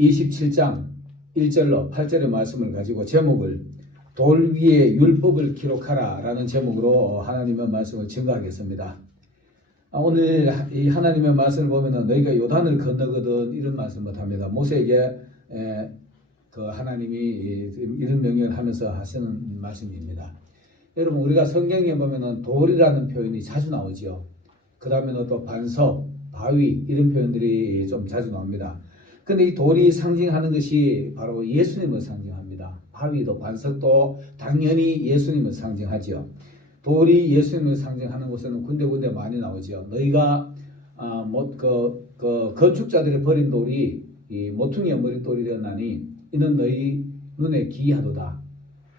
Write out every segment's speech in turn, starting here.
27장 1절로 8절의 말씀을 가지고 제목을 돌 위에 율법을 기록하라 라는 제목으로 하나님의 말씀을 증거하겠습니다. 오늘 이 하나님의 말씀을 보면 너희가 요단을 건너거든 이런 말씀을 합니다. 모세에게 그 하나님이 이런 명령을 하면서 하시는 말씀입니다. 여러분, 우리가 성경에 보면 돌이라는 표현이 자주 나오죠. 그 다음에는 또 반석, 바위 이런 표현들이 좀 자주 나옵니다. 근데 이 돌이 상징하는 것이 바로 예수님을 상징합니다. 바위도 반석도 당연히 예수님을 상징하죠. 돌이 예수님을 상징하는 곳에는 군데군데 많이 나오죠. 너희가 건축자들이 버린 돌이 이 모퉁이의 머릿돌이 되었나니 이는 너희 눈에 기이하도다.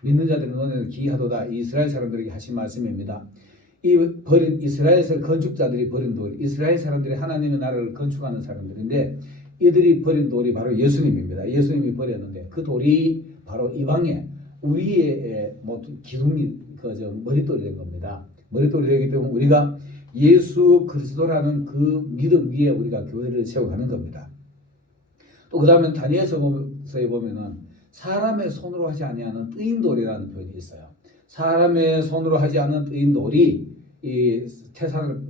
믿는 자들의 눈에 기이하도다. 이스라엘 사람들에게 하신 말씀입니다. 이 버린 이스라엘 건축자들이 버린 돌, 이스라엘 사람들이 하나님의 나라를 건축하는 사람들인데 이들이 버린 돌이 바로 예수님입니다. 예수님이 버렸는데 그 돌이 바로 이방에 우리의 기둥이 머릿돌이 된 겁니다. 머릿돌이 되기 때문에 우리가 예수 그리스도라는 그 믿음 위에 우리가 교회를 세워가는 겁니다. 또 그 다음에 다니엘서에 보면은 사람의 손으로 하지 아니하는 뜨인 돌이라는 표현이 있어요. 사람의 손으로 하지 않은 뜨인 돌이 이 태산을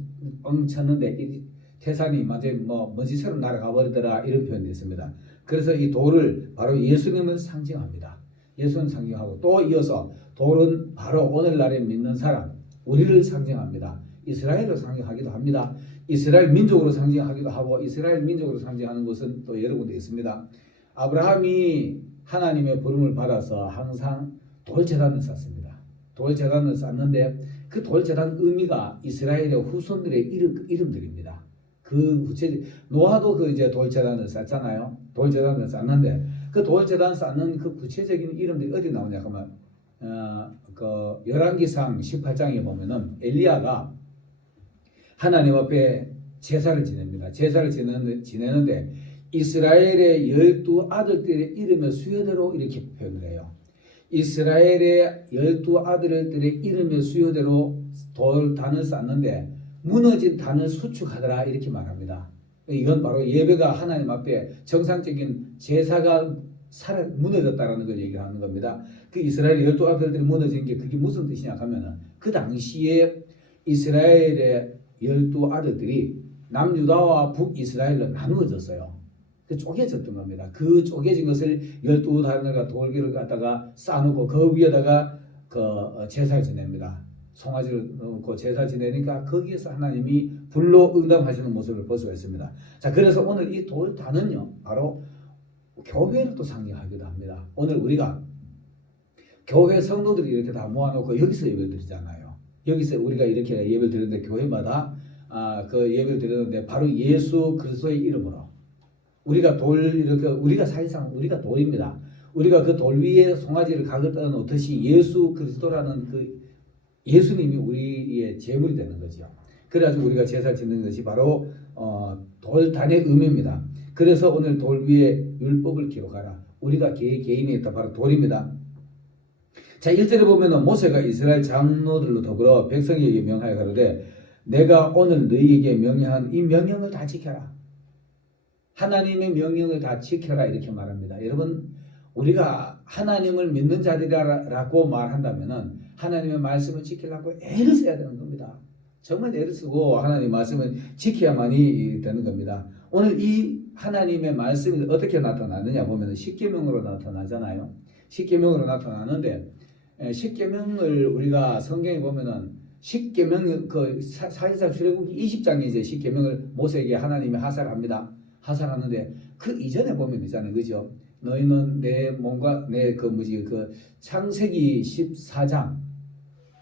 쳤는데 이 태산이 완전히 먼지처럼 날아가 버리더라 이런 표현이 있습니다. 그래서 이 돌을 바로 예수님을 상징합니다. 예수는 상징하고 또 이어서 돌은 바로 오늘날에 믿는 사람 우리를 상징합니다. 이스라엘을 상징하기도 합니다. 이스라엘 민족으로 상징하기도 하고 이스라엘 민족으로 상징하는 것은 또 여러 군데 있습니다. 아브라함이 하나님의 부름을 받아서 항상 돌제단을 쌓습니다. 돌제단을 쌓는데 그 돌제단 의미가 이스라엘의 후손들의 이름들입니다. 그 구체적 노아도 이제 돌제단을 쌓잖아요. 돌제단을 쌓는데 그 돌제단 쌓는 그 구체적인 이름들이 어디 나오냐 하면 열왕기상 18장에 보면은 엘리야가 하나님 앞에 제사를 지냅니다. 제사를 지내는데 이스라엘의 12아들들의 이름의 수요대로 이렇게 표현을 해요. 이스라엘의 12아들들의 이름의 수요대로 돌단을 쌓는데 무너진 단을 수축하더라 이렇게 말합니다. 이건 바로 예배가 하나님 앞에 정상적인 제사가 무너졌다라는 걸 얘기하는 겁니다. 그 이스라엘 12아들들이 무너진 게 그게 무슨 뜻이냐 하면은 그 당시에 이스라엘의 12아들들이 남유다와 북이스라엘로 나누어졌어요. 그 쪼개졌던 겁니다. 그 쪼개진 것을 12단을 돌기를 갖다가 쌓아놓고 그 위에다가 제사를 지냅니다. 송아지를 넣고 제사 지내니까 거기에서 하나님이 불로 응답하시는 모습을 볼 수가 있습니다. 자, 그래서 오늘 이 돌단은요 바로 교회를 또 상징하기도 합니다. 오늘 우리가 교회 성도들이 이렇게 다 모아놓고 여기서 예배를 드리잖아요. 여기서 우리가 이렇게 예배를 드리는데 교회마다 그 예배를 드리는데 바로 예수 그리스도의 이름으로 우리가 우리가 사실상 우리가 돌입니다. 우리가 그 돌 위에 송아지를 각을 떠 놓듯이 예수 그리스도라는 그 예수님이 우리의 제물이 되는 거죠. 그래가지고 우리가 제사 짓는 것이 바로 돌단의 의미입니다. 그래서 오늘 돌 위에 율법을 기록하라. 우리가 개인에 있다 바로 돌입니다. 자, 1절에 보면은 모세가 이스라엘 장로들로 더불어 백성에게 명하여 가로되 내가 오늘 너희에게 명령한 이 명령을 다 지켜라. 하나님의 명령을 다 지켜라 이렇게 말합니다. 여러분, 우리가 하나님을 믿는 자들이라고 말한다면은 하나님의 말씀을 지키려고 애를 써야 되는 겁니다. 정말 애를 쓰고 하나님의 말씀을 지켜야만이 되는 겁니다. 오늘 이 하나님의 말씀이 어떻게 나타나느냐 보면 십계명으로 나타나잖아요. 십계명으로 나타나는데 십계명을 우리가 성경에 보면은 십계명 사실상 출애굽기 20장에 이제 십계명을 모세에게 하나님이 하사합니다. 하사하는데 그 이전에 보면 있잖아요, 그죠? 너희는 내 몸과 내 창세기 13장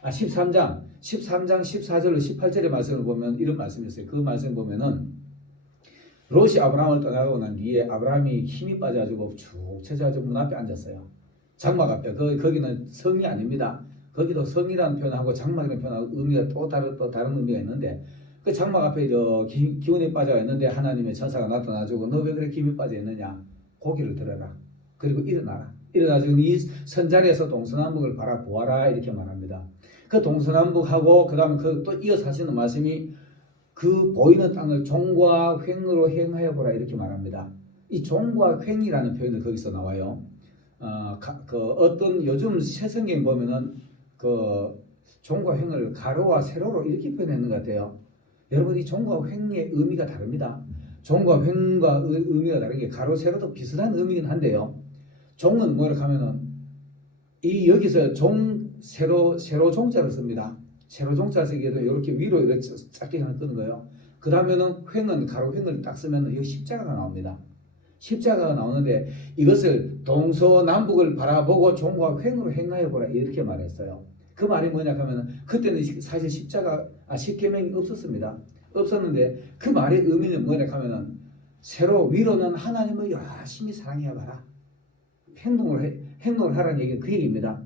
14절로 18절의 말씀을 보면 이런 말씀이 있어요. 그 말씀 보면은 롯이 아브라함을 떠나고 난 뒤에 아브라함이 힘이 빠져가지고 쭉 쳐져가지고 문 앞에 앉았어요. 장막 앞에. 거기는 성이 아닙니다. 거기도 성이라는 표현하고 장막이라는 표현하고 의미가 또 다른 의미가 있는데 그 장막 앞에 기운이 빠져 있는데 하나님의 천사가 나타나주고 너 왜 그렇게 힘이 빠져 있느냐? 고기를 들어라. 그리고 일어나라. 일어나서 이 선자리에서 동서남북을 바라보아라 이렇게 말합니다. 그 동서남북하고 그 다음에 또 이어서 하시는 말씀이 그 보이는 땅을 종과 횡으로 행하여 보라 이렇게 말합니다. 이 종과 횡이라는 표현을 거기서 나와요. 어떤 요즘 새 성경 보면은 그 종과 횡을 가로와 세로로 이렇게 표현했는 것 같아요. 여러분 이 종과 횡의 의미가 다릅니다. 종과 횡과 의미가 다른 게 가로 세로도 비슷한 의미긴 한데요. 종은 뭐라 하면은 이 여기서 종 세로 종자를 씁니다. 세로 종자 쓰기에도 이렇게 위로 이렇게 짧게 하나 뜨는 거예요. 그 다음에는 횡은 가로 횡을 딱 쓰면 여기 십자가가 나옵니다. 십자가가 나오는데 이것을 동서남북을 바라보고 종과 횡으로 행하여 보라 이렇게 말했어요. 그 말이 뭐냐 하면 그때는 사실 십계명이 없었습니다. 없었는데 그 말의 의미는 뭐냐 하면은 세로 위로는 하나님을 열심히 사랑해 봐라. 행동을 하라는 얘기는 그 얘기입니다.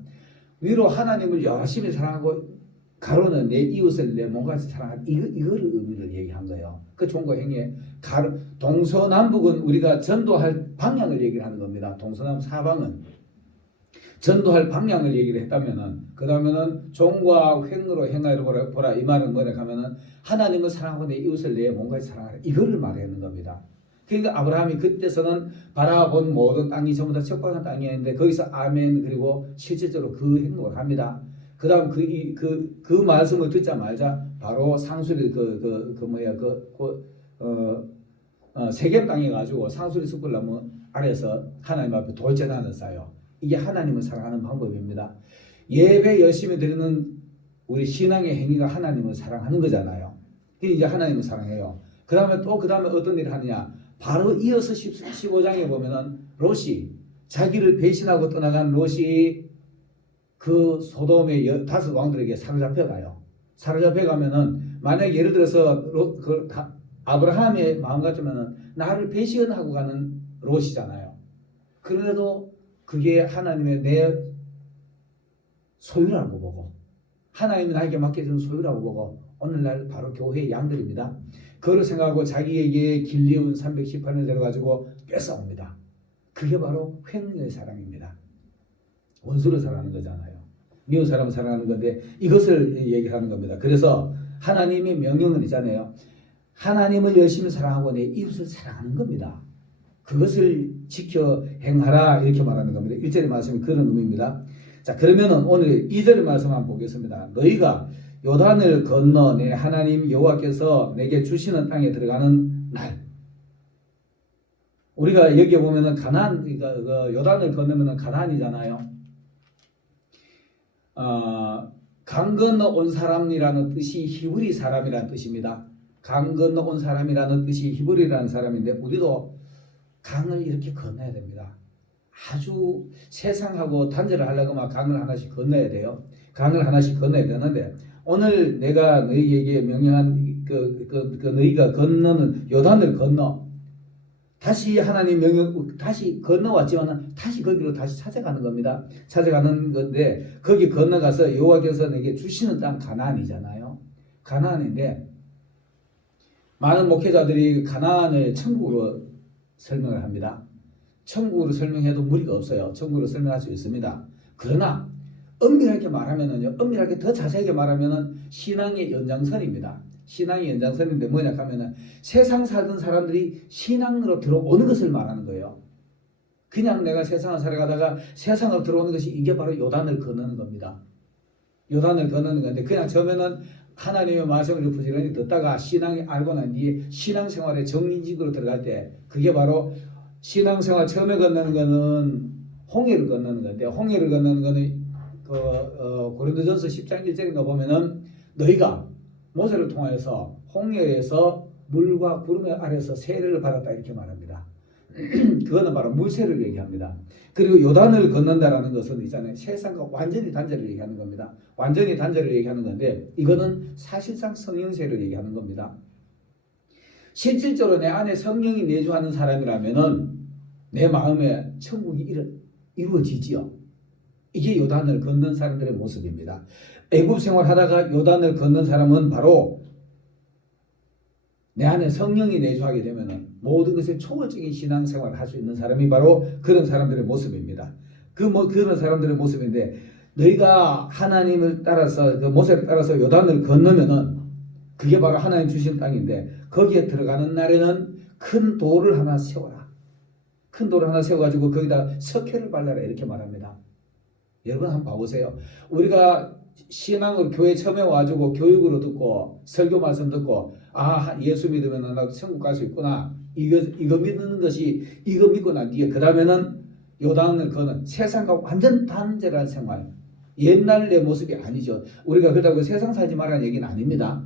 위로 하나님을 열심히 사랑하고 가로는 내 이웃을 내 몸같이 사랑하라. 이거를 의미를 얘기한 거예요. 그 종과 행위에 동서남북은 우리가 전도할 방향을 얘기를 하는 겁니다. 동서남 사방은 전도할 방향을 얘기를 했다면은 그 다음에는 종과 횡으로 행하여 보라 이 말은 뭐냐 하면은 하나님을 사랑하고 내 이웃을 내 몸같이 사랑하라 이거를 말하는 겁니다. 그러니까 아브라함이 그때서는 바라본 모든 땅이 전부 다 척박한 땅이었는데 거기서 아멘 그리고 실질적으로 그 행동을 합니다. 그 다음 그 말씀을 듣자마자 바로 상수리 세겜 땅에 가지고 상수리 숯불나무 아래서 하나님 앞에 돌제단을 쌓아요. 이게 하나님을 사랑하는 방법입니다. 예배 열심히 드리는 우리 신앙의 행위가 하나님을 사랑하는 거잖아요. 이제 하나님을 사랑해요. 그 다음에 어떤 일을 하느냐? 바로 이어서 15장에 보면은 롯이 자기를 배신하고 떠나간 롯이 그 소돔의 5 왕들에게 사로잡혀 가요. 사로잡혀 가면은 만약 예를 들어서 아브라함의 마음 같으면은 나를 배신하고 가는 롯이잖아요. 그래도 그게 하나님의 내 소유라고 보고 하나님이 나에게 맡겨준 소유라고 보고 오늘날 바로 교회의 양들입니다. 그걸 생각하고 자기에게 길리운 318을 데려가지고 뺏어옵니다. 그게 바로 횡의 사랑입니다. 원수를 사랑하는 거잖아요. 미운 사람을 사랑하는 건데 이것을 얘기하는 겁니다. 그래서 하나님의 명령은 있잖아요. 하나님을 열심히 사랑하고 내 이웃을 사랑하는 겁니다. 그것을 지켜 행하라 이렇게 말하는 겁니다. 1절의 말씀이 그런 의미입니다. 자, 그러면은 오늘 2절의 말씀 한번 보겠습니다. 너희가 요단을 건너 내 하나님 여호와께서 내게 주시는 땅에 들어가는 날. 우리가 여기 보면은 가나안, 요단을 건너면은 가나안이잖아요. 강 건너 온 사람이라는 뜻이 히브리 사람이라는 뜻입니다. 강 건너 온 사람이라는 뜻이 히브리라는 사람인데 우리도 강을 이렇게 건너야 됩니다. 아주 세상하고 단절을 하려고 하면 강을 하나씩 건너야 돼요. 강을 하나씩 건너야 되는데 오늘 내가 너희에게 명령한 너희가 건너는 요단을 건너 다시 하나님 명령 다시 건너왔지만 다시 거기로 다시 찾아가는 겁니다. 찾아가는 건데 거기 건너가서 여호와께서 내게 주시는 땅 가나안이잖아요. 가나안인데 많은 목회자들이 가나안을 천국으로 설명을 합니다. 천국으로 설명해도 무리가 없어요. 천국으로 설명할 수 있습니다. 그러나 엄밀하게 말하면은요, 엄밀하게 더 자세하게 말하면은 신앙의 연장선입니다. 신앙의 연장선인데 뭐냐 하면은 세상 살던 사람들이 신앙으로 들어오는 것을 말하는 거예요. 그냥 내가 세상을 살아가다가 세상으로 들어오는 것이 이게 바로 요단을 건너는 겁니다. 요단을 건너는 건데 그냥 처음에는 하나님의 말씀을 부지런히 듣다가 신앙이 알고 난 뒤에 신앙생활의 정인직으로 들어갈 때 그게 바로 신앙생활 처음에 건너는 거는 홍해를 건너는 건데 홍해를 건너는 거는 고린도전서 10장 1절인가 보면은 너희가 모세를 통하여서 홍해에서 물과 구름 아래서 세례를 받았다 이렇게 말합니다. 그거는 바로 물세를 얘기합니다. 그리고 요단을 건넌다라는 것은 있잖아요. 세상과 완전히 단절을 얘기하는 겁니다. 완전히 단절을 얘기하는 건데 이거는 사실상 성령세를 얘기하는 겁니다. 실질적으로 내 안에 성령이 내주하는 사람이라면은 내 마음에 천국이 이루어지지요. 이게 요단을 건넌 사람들의 모습입니다. 애굽 생활하다가 요단을 건넌 사람은 바로 내 안에 성령이 내주하게 되면은 모든 것에 초월적인 신앙생활을 할 수 있는 사람이 바로 그런 사람들의 모습입니다. 그런 사람들의 모습인데 너희가 하나님을 따라서 모세를 따라서 요단을 건너면은 그게 바로 하나님 주신 땅인데 거기에 들어가는 날에는 큰 돌을 하나 세워라. 큰 돌을 하나 세워가지고 거기다 석회를 발라라 이렇게 말합니다. 여러분 한번 봐보세요. 우리가 신앙으로 교회 처음에 와가지고 교육으로 듣고 설교 말씀 듣고 예수 믿으면 나도 천국 갈 수 있구나. 이거 믿는 것이 이거 믿고 난 뒤에 그 다음에는 요단을 거는 세상과 완전 단절한 생활. 옛날 내 모습이 아니죠. 우리가 그렇다고 세상 살지 말라는 얘기는 아닙니다.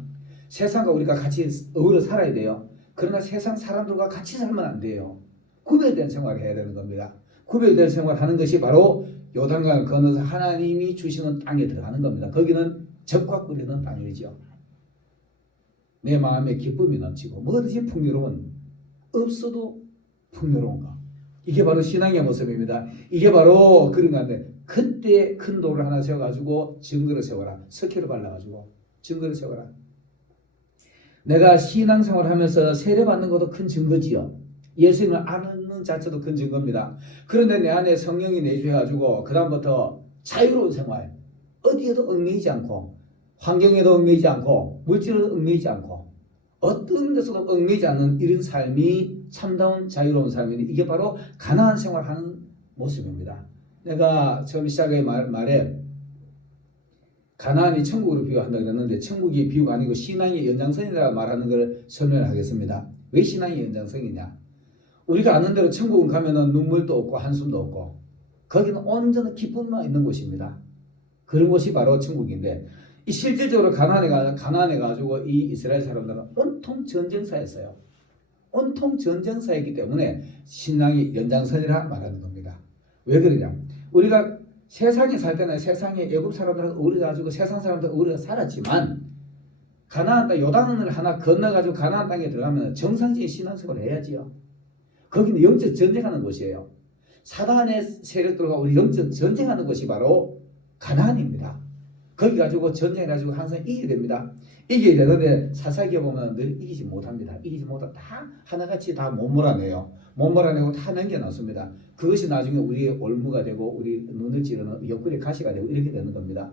세상과 우리가 같이 어울려 살아야 돼요. 그러나 세상 사람들과 같이 살면 안 돼요. 구별된 생활을 해야 되는 겁니다. 구별된 생활을 하는 것이 바로 요단강을 건너서 하나님이 주시는 땅에 들어가는 겁니다. 거기는 적과 꿀이는 땅이죠. 내 마음에 기쁨이 넘치고 뭐든지 풍요로운 없어도 풍요로운 거. 이게 바로 신앙의 모습입니다. 이게 바로 그런 건데 그때 큰 돌을 하나 세워가지고 증거를 세워라. 석회를 발라가지고 증거를 세워라. 내가 신앙생활을 하면서 세례받는 것도 큰 증거지요. 예수님을 아는 자체도 큰 증거입니다. 그런데 내 안에 성령이 내주해가지고 그 다음부터 자유로운 생활, 어디에도 얽매이지 않고 환경에도 얽매이지 않고 물질에도 얽매이지 않고 어떤 데서도 얽매이지 않는 이런 삶이 참다운 자유로운 삶인데 이게 바로 가나안 생활하는 모습입니다. 내가 처음 시작의 말에 가나안이 천국으로 비유한다 그랬는데 천국이 비유가 아니고 신앙의 연장선이라 말하는 걸 설명하겠습니다. 왜 신앙의 연장선이냐? 우리가 아는 대로 천국은 가면은 눈물도 없고 한숨도 없고 거기는 온전한 기쁨만 있는 곳입니다. 그런 곳이 바로 천국인데 이 실질적으로 가나안에 가지고 이 이스라엘 사람들은 온통 전쟁사였어요. 온통 전쟁사이기 때문에 신앙이 연장선이라 말하는 겁니다. 왜 그러냐? 우리가 세상에 살 때는 세상에 애굽 사람들하고 어우러가지고 세상 사람들하고 어우러져 살았지만 가나안 땅 요단을 하나 건너가지고 가나안 땅에 들어가면 정상적인 신앙생활을 해야지요. 거기는 영적 전쟁하는 곳이에요. 사단의 세력들과 우리 영적 전쟁하는 것이 바로 가나안입니다. 거기 가지고 전쟁해가지고 항상 이기게 됩니다. 이기게 되는데 사사기에 보면 늘 이기지 못합니다. 이기지 못하고 다 하나같이 다 못 몰아내요. 못 몰아내고 다 넘겨놨습니다. 그것이 나중에 우리의 올무가 되고 우리 눈을 찌르는 옆구리 가시가 되고 이렇게 되는 겁니다.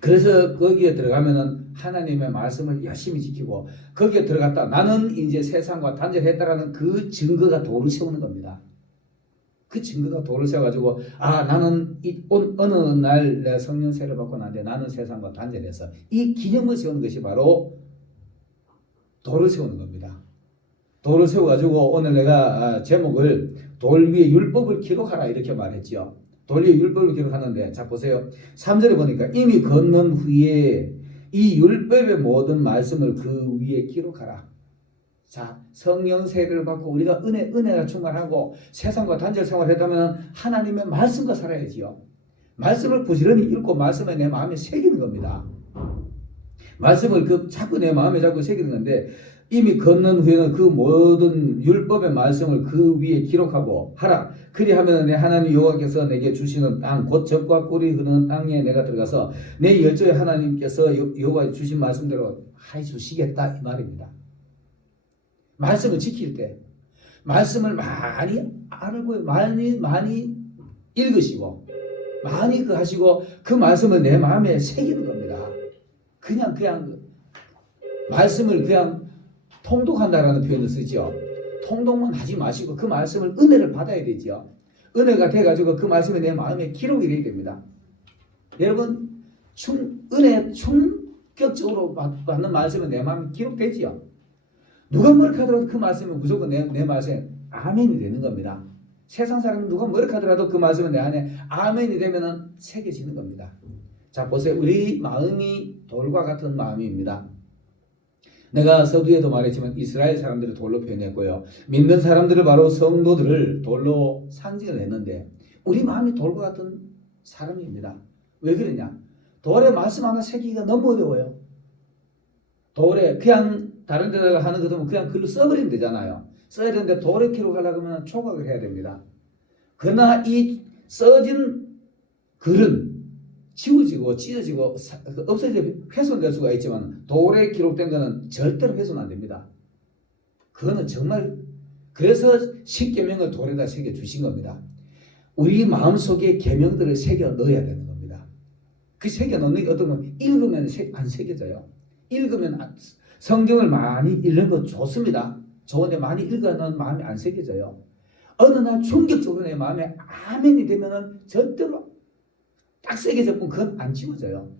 그래서 거기에 들어가면은 하나님의 말씀을 열심히 지키고 거기에 들어갔다 나는 이제 세상과 단절했다라는 그 증거가 도를 세우는 겁니다. 그 증거가 도를 세워가지고 나는 어느 날 내가 성령 세례를 받고 나는데 나는 세상과 단절해서 이 기념을 세우는 것이 바로 도를 세우는 겁니다. 도를 세워가지고 오늘 내가 제목을 돌 위에 율법을 기록하라 이렇게 말했지요. 돌 위에 율법을 기록하는데 자 보세요. 3절에 보니까 이미 걷는 후에 이 율법의 모든 말씀을 그 위에 기록하라. 자, 성령 세례를 받고 우리가 은혜가 충만하고 세상과 단절 생활을 했다면 하나님의 말씀과 살아야지요. 말씀을 부지런히 읽고 말씀을 내 마음에 새기는 겁니다. 말씀을 자꾸 내 마음에 자꾸 새기는 건데 이미 걷는 후에는 그 모든 율법의 말씀을 그 위에 기록하고 하라. 그리하면 내 하나님 여호와께서 내게 주시는 땅 곧 젖과 꿀이 흐르는 땅에 내가 들어가서 내 열조의 하나님께서 여호와 주신 말씀대로 해 주시겠다 이 말입니다. 말씀을 지킬 때 말씀을 많이 알고 많이 읽으시고 많이 하시고 그 말씀을 내 마음에 새기는 겁니다. 그냥 말씀을 그냥 통독한다라는 표현을 쓰죠. 통독만 하지 마시고 그 말씀을 은혜를 받아야 되죠. 은혜가 돼가지고 그 말씀이 내 마음에 기록이 돼야 됩니다. 여러분 은혜 충격적으로 받는 말씀은 내 마음에 기록되지요. 누가 뭐라 하더라도 그 말씀은 무조건 내 말씀에 아멘이 되는 겁니다. 세상 사람이 누가 뭐라 하더라도 그 말씀은 내 안에 아멘이 되면 새겨지는 겁니다. 자 보세요. 우리 마음이 돌과 같은 마음입니다. 내가 서두에도 말했지만 이스라엘 사람들을 돌로 표현했고요. 믿는 사람들을 바로 성도들을 돌로 상징을 했는데 우리 마음이 돌과 같은 사람입니다. 왜 그러냐? 돌에 말씀 하나 새기기가 너무 어려워요. 돌에 그냥 다른 데다가 하는 것도 그냥 글로 써버리면 되잖아요. 써야 되는데 돌에 기록하려고 하면 조각을 해야 됩니다. 그러나 이 써진 글은 지워지고 찢어지고 없어지고 훼손될 수가 있지만 돌에 기록된 것은 절대로 훼손 안 됩니다. 그거는 정말 그래서 십계명을 돌에다 새겨 주신 겁니다. 우리 마음속에 계명들을 새겨 넣어야 되는 겁니다. 그 새겨 넣는 게 어떤 건 읽으면 안 새겨져요. 읽으면 성경을 많이 읽는 거 좋습니다. 좋은데 많이 읽어놓은 마음이 안 새겨져요. 어느 날 충격적으로 내 마음에 아멘이 되면은 절대로 딱 세게 잡으면 그건 안 지워져요.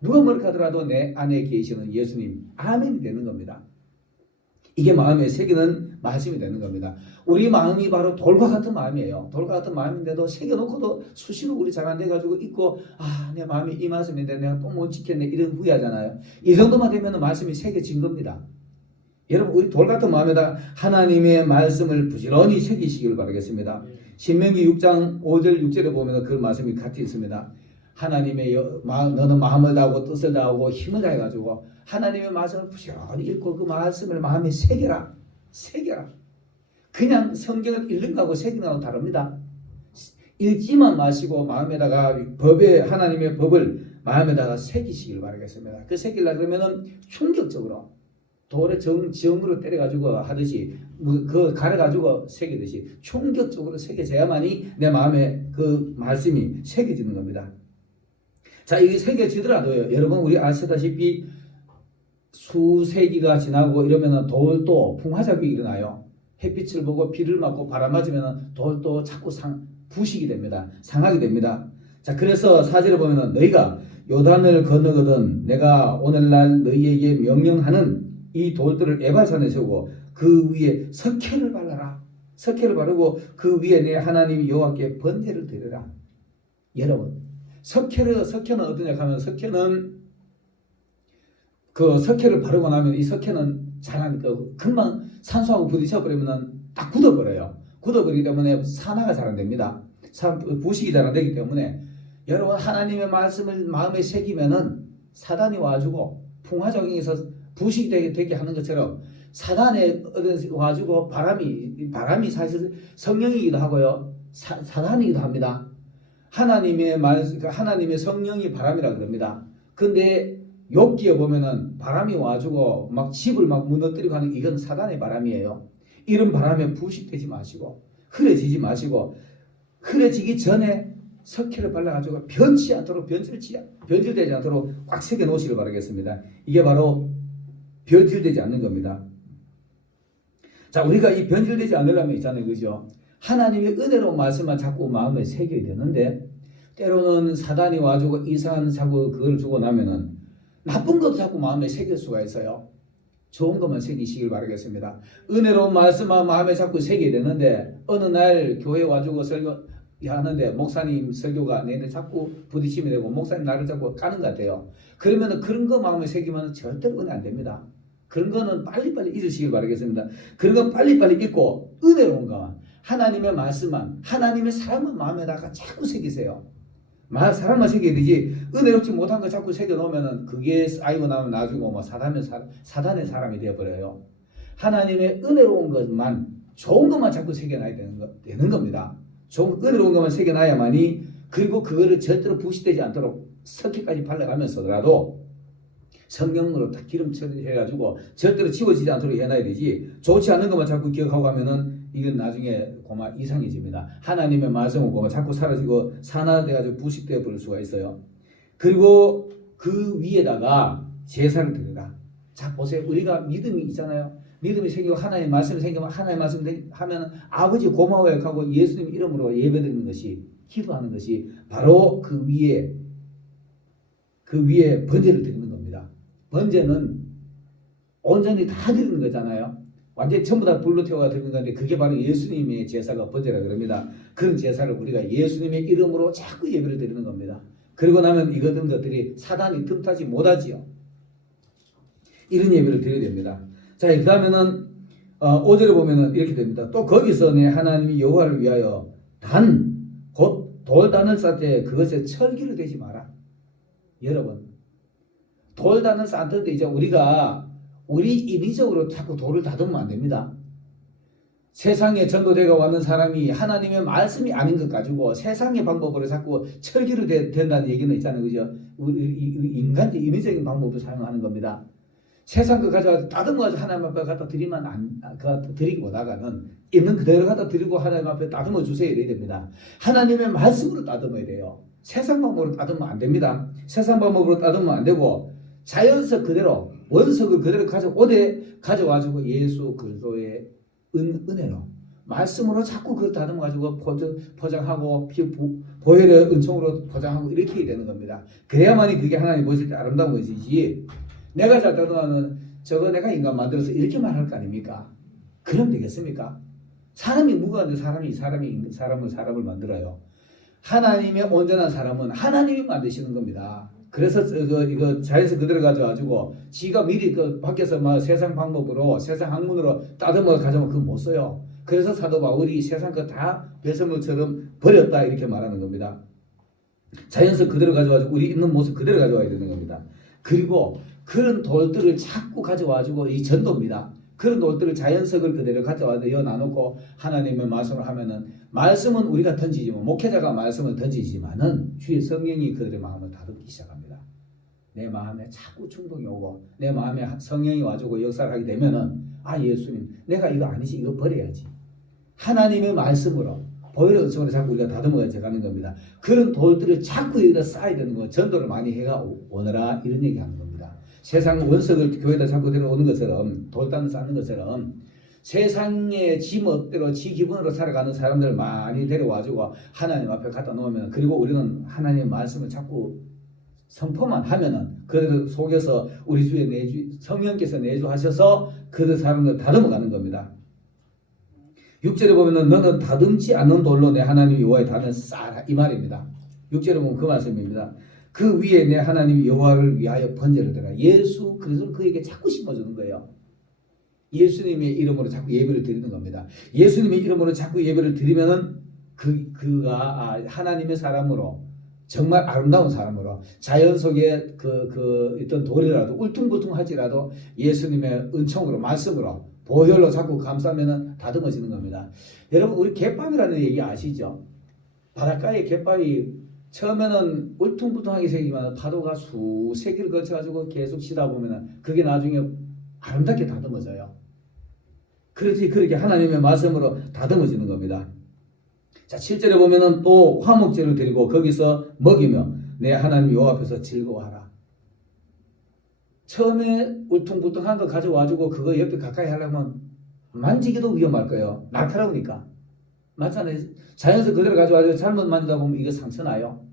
누가 뭐라 하더라도 내 안에 계시는 예수님 아멘이 되는 겁니다. 이게 마음에 새기는 말씀이 되는 겁니다. 우리 마음이 바로 돌과 같은 마음이에요. 돌과 같은 마음인데도 새겨놓고도 수시로 우리 잘 안 돼가지고 있고, 내 마음이 이 말씀인데 내가 또 못 지켰네, 이런 후회하잖아요. 이 정도만 되면 말씀이 새겨진 겁니다. 여러분, 우리 돌 같은 마음에다 하나님의 말씀을 부지런히 새기시길 바라겠습니다. 신명기 6장 5절 6절에 보면 그 말씀이 같이 있습니다. 하나님의 너는 마음을 다하고 뜻을 다하고 힘을 다해가지고 하나님의 말씀을 부지런히 읽고 그 말씀을 마음에 새겨라. 그냥 성경을 읽는 거하고 새기는 거하고 다릅니다. 읽지만 마시고 마음에다가 하나님의 법을 마음에다가 새기시길 바라겠습니다. 그 새기려고 그러면은 충격적으로 돌에 정으로 때려가지고 하듯이 그 가려가지고 새기듯이 충격적으로 새겨져야만이 내 마음에 그 말씀이 새겨지는 겁니다. 자, 이게 새겨지더라도요, 여러분 우리 아시다시피 수세기가 지나고 이러면은 돌도 풍화작용이 일어나요. 햇빛을 보고 비를 맞고 바람 맞으면은 돌도 자꾸 부식이 됩니다. 상하게 됩니다. 자, 그래서 4절에 보면은 너희가 요단을 건너거든 내가 오늘날 너희에게 명령하는 이 돌들을 에발산에 세우고 그 위에 석회를 발라라. 석회를 바르고 그 위에 내 하나님 여호와께 번제를 드려라. 여러분, 석회는 어떠냐 하면 석회는 그 석회를 바르고 나면 이 석회는 잘하니까 금방 산소하고 부딪혀 버리면 딱 굳어버려요. 굳어버리기 때문에 산화가 잘 안 됩니다. 부식이 잘 안 되기 때문에 여러분 하나님의 말씀을 마음에 새기면은 사단이 와주고 풍화작용에서 부식이 되게 하는 것처럼 사단에 와주고 바람이 사실 성령이기도 하고요. 사단이기도 합니다. 하나님의 성령이 바람이라 그럽니다. 근데 욥기에 보면은 바람이 와주고 막 집을 막 무너뜨리고 하는 이건 사단의 바람이에요. 이런 바람에 부식되지 마시고 흐려지지 마시고 흐려지기 전에 석회를 발라가지고 변질되지 않도록 꽉 새겨 놓으시길 바라겠습니다. 이게 바로 변질되지 않는 겁니다. 자, 우리가 이 변질되지 않으려면 있잖아요, 그죠? 하나님의 은혜로운 말씀만 자꾸 마음에 새겨야 되는데 때로는 사단이 와주고 이상한 사고 그걸 주고 나면은 나쁜 것도 자꾸 마음에 새길 수가 있어요. 좋은 것만 새기시길 바라겠습니다. 은혜로운 말씀만 마음에 자꾸 새겨야 되는데 어느 날 교회 와주고 설교하는데 목사님 설교가 내내 자꾸 부딪힘이 되고 목사님 나를 자꾸 까는 것 같아요. 그러면 그런 거 마음에 새기면 절대로 은혜 안 됩니다. 그런 거는 빨리빨리 잊으시길 바라겠습니다. 그런 건 빨리빨리 잊고 은혜로운 거 하나님의 말씀만 하나님의 사랑만 마음에다가 자꾸 새기세요. 사랑만 새겨야 되지 은혜롭지 못한 거 자꾸 새겨놓으면 그게 쌓이고 나면 나중에 뭐 사단의 사람이 되어버려요. 하나님의 은혜로운 것만 좋은 것만 자꾸 새겨놔야 되는 겁니다. 은혜로운 것만 새겨놔야만이 그리고 그거를 절대로 부식되지 않도록 석회까지 발라가면서라도 성령으로 다 기름 처리해가지고 절대로 지워지지 않도록 해놔야 되지 좋지 않은 것만 자꾸 기억하고 가면은 이건 나중에 고마 이상해집니다. 하나님의 말씀은 고마 자꾸 사라지고 산화돼가지고 부식되어 버릴 수가 있어요. 그리고 그 위에다가 제사를 드리라. 자, 보세요. 우리가 믿음이 있잖아요. 믿음이 생기고 하나님의 말씀이 생기면 하나님의 말씀 하면 아버지 고마워요 하고 예수님 이름으로 예배드리는 것이 기도하는 것이 바로 그 위에 번제를 드리는 겁니다. 번제는 온전히 다 드리는 거잖아요. 완전히 전부 다 불로 태워가 드리는 건데 그게 바로 예수님의 제사가 번제라 그럽니다. 그런 제사를 우리가 예수님의 이름으로 자꾸 예배를 드리는 겁니다. 그리고 나면 이거든 것들이 사단이 틈타지 못하지요. 이런 예배를 드려야 됩니다. 자, 그 다음에는 5절에 보면은 이렇게 됩니다. 또 거기서 내 하나님이 여호와를 위하여 곧 돌단을 쌓되 그것에 철기를 대지 마라. 여러분, 돌단을 쌓는데 이제 우리 인위적으로 자꾸 돌을 다듬으면 안 됩니다. 세상에 전도대가 왔는 사람이 하나님의 말씀이 아닌 것 가지고 세상의 방법으로 자꾸 철기를 된다는 얘기는 있잖아요. 그죠? 인간의 인위적인 방법을 사용하는 겁니다. 세상 거 가져가서 다듬어가지고 하나님 앞에 갖다 드리면 드리고 나가는 있는 그대로 갖다 드리고 하나님 앞에 다듬어 주세요. 이래야 됩니다. 하나님의 말씀으로 다듬어야 돼요. 세상 방법으로 다듬으면 안 됩니다. 세상 방법으로 다듬으면 안 되고 자연석 그대로 원석을 그대로 가져와가지고 예수 그리스도의 은혜로 말씀으로 자꾸 그걸 다듬어 가지고 포장하고 보혈의 은총으로 포장하고 이렇게 해야 되는 겁니다. 그래야만이 그게 하나님 보실 때 아름다운 것이지. 내가 잘 다듬으면 저거 내가 인간 만들어서 이렇게 말할 거 아닙니까? 그럼 되겠습니까? 사람이 무거운데 사람을 만들어요. 하나님의 온전한 사람은 하나님이 만드시는 겁니다. 그래서 이거 자연에서 그대로 가져가지고 지가 미리 그 밖에서 막 세상 방법으로 세상 학문으로 따듬어 가져오면 그거 못 써요. 그래서 사도 바울이 세상 거 다 배설물처럼 버렸다 이렇게 말하는 겁니다. 자연에서 그대로 가져가지고 우리 있는 모습 그대로 가져와야 되는 겁니다. 그리고 그런 돌들을 자꾸 가져와가지고 이 전도입니다. 그런 돌들을 자연석을 그대로 가져와서 나놓고 하나님의 말씀을 하면은 말씀은 우리가 던지지만 목회자가 말씀을 던지지만은 주의 성령이 그들의 마음을 다듬기 시작합니다. 내 마음에 자꾸 충동이 오고 내 마음에 성령이 와주고 역사를 하게 되면은 예수님 내가 이거 아니지 이거 버려야지. 하나님의 말씀으로 보혈의 은총으로 자꾸 우리가 다듬어 가는 겁니다. 그런 돌들을 자꾸 여기다 쌓아야 되는 거 전도를 많이 해가 오너라 이런 얘기하는 겁니다. 세상 원석을 교회에다 자꾸 데려오는 것처럼 돌담 쌓는 것처럼 세상의 지 멋대로 지 기분으로 살아가는 사람들 많이 데려와주고 하나님 앞에 갖다 놓으면 그리고 우리는 하나님의 말씀을 자꾸 선포만 하면은 그들 속에서 우리 주의 성령께서 내주하셔서 그들 사람들 다듬어 가는 겁니다. 6절에 보면은 너는 다듬지 않는 돌로 내 하나님 여호와의 단을 쌓아라 이 말입니다. 6절에 보면 그 말씀입니다. 그 위에 내 하나님 여호와를 위하여 번제를 드라. 예수 그리스도를 그에게 자꾸 심어주는 거예요. 예수님의 이름으로 자꾸 예배를 드리는 겁니다. 예수님의 이름으로 자꾸 예배를 드리면은 그가 하나님의 사람으로 정말 아름다운 사람으로 자연 속에 있던 돌이라도 울퉁불퉁하지라도 예수님의 은총으로 말씀으로 보혈로 자꾸 감싸면은 다듬어지는 겁니다. 여러분 우리 갯밥이라는 얘기 아시죠? 바닷가에 갯밥이 처음에는 울퉁불퉁하게 생기면 파도가 수세 개를 거쳐가지고 계속 치다 보면은 그게 나중에 아름답게 다듬어져요. 그렇지 그렇게 하나님의 말씀으로 다듬어지는 겁니다. 자 7절에 보면은 또 화목제를 드리고 거기서 먹이며 내 하나님 여호와 앞에서 즐거워하라. 처음에 울퉁불퉁한 거 가져와주고 그거 옆에 가까이 하려면 만지기도 위험할 거예요. 날카로우니까. 맞잖아요. 자연에서 그대로 가져와서 잘못 만지다 보면 이거 상처나요.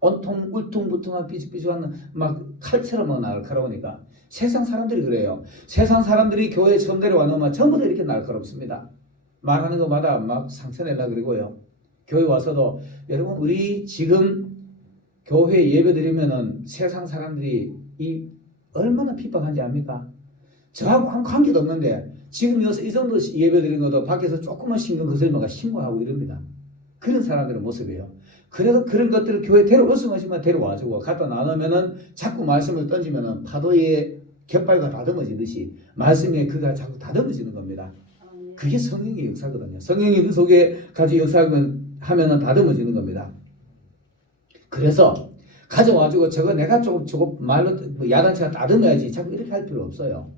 온통 울퉁불퉁한 삐죽삐죽한 막 칼처럼 날카로우니까. 세상 사람들이 그래요. 세상 사람들이 교회에 처음 데려와 놓으면 전부 다 이렇게 날카롭습니다. 말하는 것마다 막 상처내려 그러고요. 교회 와서도 여러분 우리 지금 교회 예배 드리면은 세상 사람들이 얼마나 핍박한지 압니까? 저하고 아무 관계도 없는데 지금 이 정도 예배 드리는 것도 밖에서 조금만 신경 거슬리면 신고하고 이럽니다. 그런 사람들의 모습이에요. 그래서 그런 것들을 교회 데려올 수만 있으면 데려와주고 갖다 나누면은 자꾸 말씀을 던지면은 파도에 갯발과 다듬어지듯이 말씀에 그가 자꾸 다듬어지는 겁니다. 그게 성령의 역사거든요. 성령이 그 속에 가지고 역사하면은 다듬어지는 겁니다. 그래서 가져와주고 저거 내가 조금 말로 야단치가 다듬어야지 자꾸 이렇게 할 필요 없어요.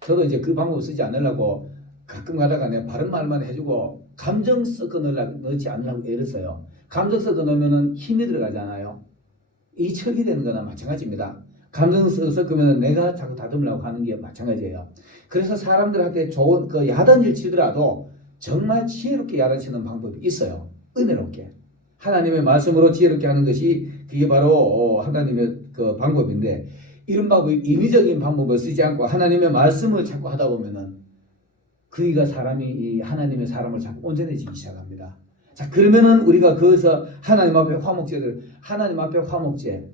저도 이제 그 방법 쓰지 않으려고 가끔 가다가 내가 바른 말만 해주고 감정 섞어 넣지 않으려고 애를 써요. 감정 섞어 넣으면은 힘이 들어가잖아요. 이 철이 되는 거나 마찬가지입니다. 감정 섞으면 내가 자꾸 다듬으려고 하는 게 마찬가지예요. 그래서 사람들한테 좋은 야단을 치더라도 정말 지혜롭게 야단치는 방법이 있어요. 은혜롭게. 하나님의 말씀으로 지혜롭게 하는 것이 그게 바로 하나님의 그 방법인데 이런 방법이 인위적인 방법을 쓰지 않고 하나님의 말씀을 자꾸 하다 보면은 그이가 이 하나님의 사람을 자꾸 온전해지기 시작합니다. 자 그러면은 우리가 거기서 하나님 앞에 하나님 앞에 화목제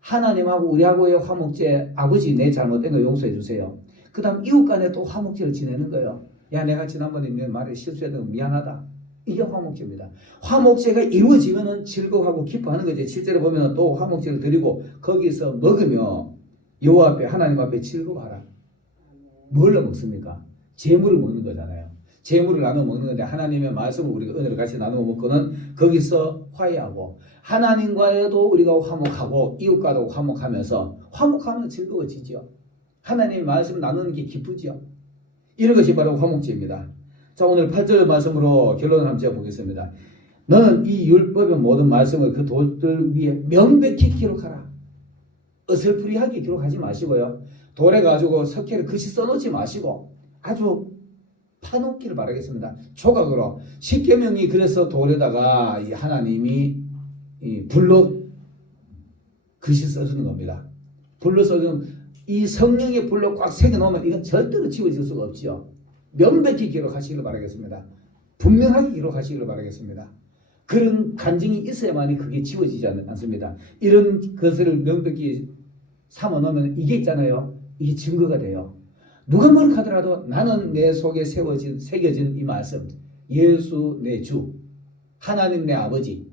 하나님하고 우리하고의 화목제 아버지 내 잘못된 거 용서해 주세요. 그 다음 이웃 간에 또 화목제를 지내는 거예요. 야 내가 지난번에 내 말에 실수했던 거 미안하다. 이게 화목제입니다. 화목제가 이루어지면은 즐거워하고 기뻐하는 거지. 실제로 보면은 또 화목제를 드리고 거기서 먹으며 여호와 앞에 하나님 앞에 즐거워하라. 뭘로 먹습니까? 재물을 먹는 거잖아요. 재물을 나눠 먹는 건데 하나님의 말씀을 우리가 은혜를 같이 나누어 먹고는 거기서 화해하고 하나님과도 우리가 화목하고 이웃과도 화목하면서 화목하면 즐거워지죠. 하나님의 말씀 나누는 게 기쁘죠. 이런 것이 바로 화목제입니다. 자 오늘 8절 말씀으로 결론을 한번 제가 보겠습니다. 너는 이 율법의 모든 말씀을 그 돌들 위에 명백히 기록하라. 어설프리하게 기록하지 마시고요. 돌에 가지고 석회를 글씨 써놓지 마시고 아주 파놓기를 바라겠습니다. 조각으로. 십계명이 그래서 돌에다가 이 하나님이 이 불로 글씨 써주는 겁니다. 불로 써주는 이 성령의 불로 꽉 새겨놓으면 이건 절대로 지워질 수가 없지요. 명백히 기록하시기를 바라겠습니다. 분명하게 기록하시기를 바라겠습니다. 그런 간증이 있어야만이 그게 지워지지 않습니다. 이런 것을 명백히 삼아놓으면 이게 있잖아요. 이게 증거가 돼요. 누가 뭐라 하더라도 나는 내 속에 새겨진 이 말씀, 예수 내 주, 하나님 내 아버지,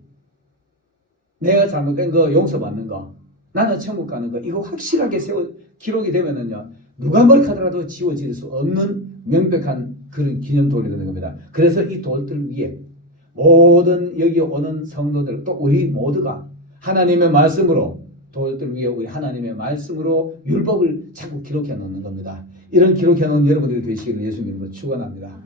내가 잘못된 거 용서받는 거, 나는 천국 가는 거, 이거 확실하게 기록이 되면은요, 누가 뭐라 하더라도 지워질 수 없는 명백한 그런 기념돌이 되는 겁니다. 그래서 이 돌들 위에 모든 여기 오는 성도들, 또 우리 모두가 하나님의 말씀으로, 돌들 위에 우리 하나님의 말씀으로 율법을 자꾸 기록해 놓는 겁니다. 이런 기록해 놓은 여러분들이 되시기를 예수님으로 축원합니다.